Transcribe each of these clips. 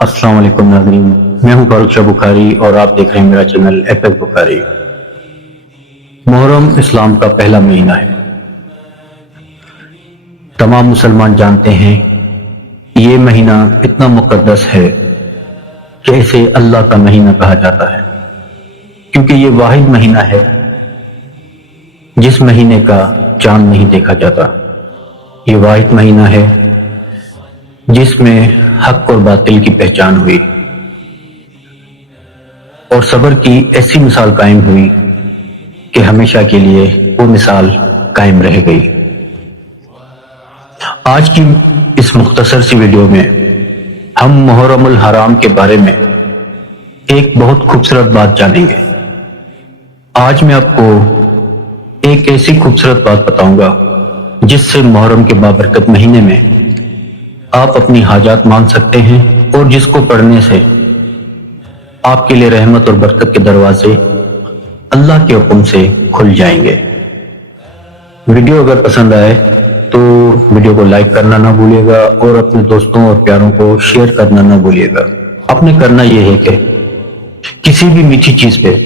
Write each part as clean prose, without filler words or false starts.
السلام علیکم ناظرین، میں ہوں فاروق شاہ بخاری اور آپ دیکھ رہے ہیں میرا چینل ایپیک بخاری۔ محرم اسلام کا پہلا مہینہ ہے۔ تمام مسلمان جانتے ہیں یہ مہینہ اتنا مقدس ہے کہ اسے اللہ کا مہینہ کہا جاتا ہے، کیونکہ یہ واحد مہینہ ہے جس مہینے کا چاند نہیں دیکھا جاتا۔ یہ واحد مہینہ ہے جس میں حق اور باطل کی پہچان ہوئی اور صبر کی ایسی مثال قائم ہوئی کہ ہمیشہ کے لیے وہ مثال قائم رہ گئی۔ آج کی اس مختصر سی ویڈیو میں ہم محرم الحرام کے بارے میں ایک بہت خوبصورت بات جانیں گے۔ آج میں آپ کو ایک ایسی خوبصورت بات بتاؤں گا جس سے محرم کے بابرکت مہینے میں آپ اپنی حاجات مانگ سکتے ہیں اور جس کو پڑھنے سے آپ کے لیے رحمت اور برکت کے دروازے اللہ کے حکم سے کھل جائیں گے۔ ویڈیو اگر پسند آئے تو ویڈیو کو لائک کرنا نہ بھولیے گا اور اپنے دوستوں اور پیاروں کو شیئر کرنا نہ بھولیے گا۔ آپ نے کرنا یہ ہے کہ کسی بھی میٹھی چیز پہ،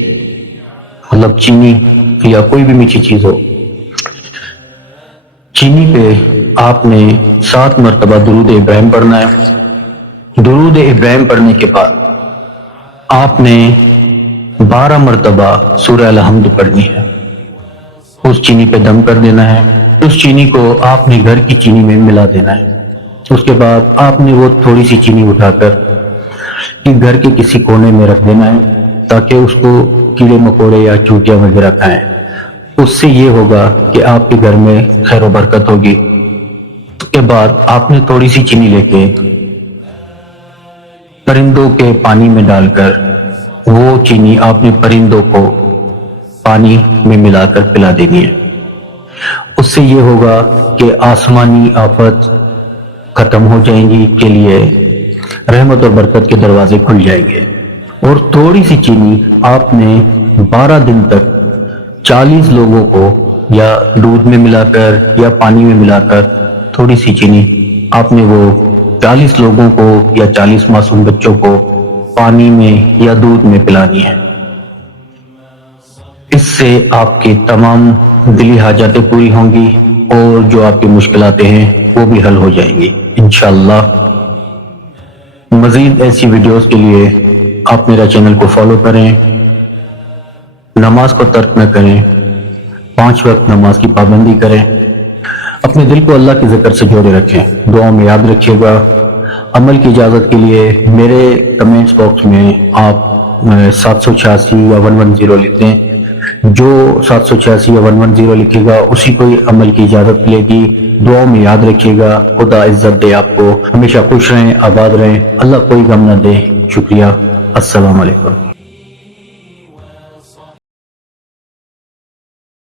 مطلب چینی یا کوئی بھی میٹھی چیز ہو، چینی پہ آپ نے 7 مرتبہ درود ابراہیم پڑھنا ہے۔ درود ابراہیم پڑھنے کے بعد آپ نے 12 مرتبہ سورہ الحمد پڑھنی ہے۔ اس چینی پہ دم کر دینا ہے۔ اس چینی کو آپ نے گھر کی چینی میں ملا دینا ہے۔ اس کے بعد آپ نے وہ تھوڑی سی چینی اٹھا کر گھر کے کسی کونے میں رکھ دینا ہے تاکہ اس کو کیڑے مکوڑے یا چوٹیاں وغیرہ کھائیں۔ اس سے یہ ہوگا کہ آپ کے گھر میں خیر و برکت ہوگی۔ اس کے بعد آپ نے تھوڑی سی چینی لے کے پرندوں کے پانی میں ڈال کر وہ چینی آپ نے پرندوں کو پانی میں ملا کر پلا دینی ہے۔ اس سے یہ ہوگا کہ آسمانی آفت ختم ہو جائیں گی، کے لیے رحمت اور برکت کے دروازے کھل جائیں گے۔ اور تھوڑی سی چینی آپ نے 12 دن تک 40 لوگوں کو یا دودھ میں ملا کر یا پانی میں ملا کر تھوڑی سی چینی آپ نے وہ 40 لوگوں کو یا 40 معصوم بچوں کو پانی میں یا دودھ میں پلانی ہے۔ اس سے آپ کی تمام دلی حاجاتیں پوری ہوں گی اور جو آپ کی مشکلات ہیں وہ بھی حل ہو جائیں گی انشاءاللہ۔ مزید ایسی ویڈیوز کے لیے آپ میرا چینل کو فالو کریں، نماز کو ترک نہ کریں، 5 وقت نماز کی پابندی کریں، اپنے دل کو اللہ کے ذکر سے جوڑے رکھیں، دعاؤں میں یاد رکھیے گا۔ عمل کی اجازت کے لیے میرے کمنٹس باکس میں آپ 786 یا 110 لکھ دیں۔ جو 786 یا 110 لکھے گا اسی کو عمل کی اجازت ملے گی۔ دعاؤں میں یاد رکھیے گا۔ خدا عزت دے آپ کو، ہمیشہ خوش رہیں، آباد رہیں، اللہ کوئی غم نہ دے۔ شکریہ، السلام علیکم۔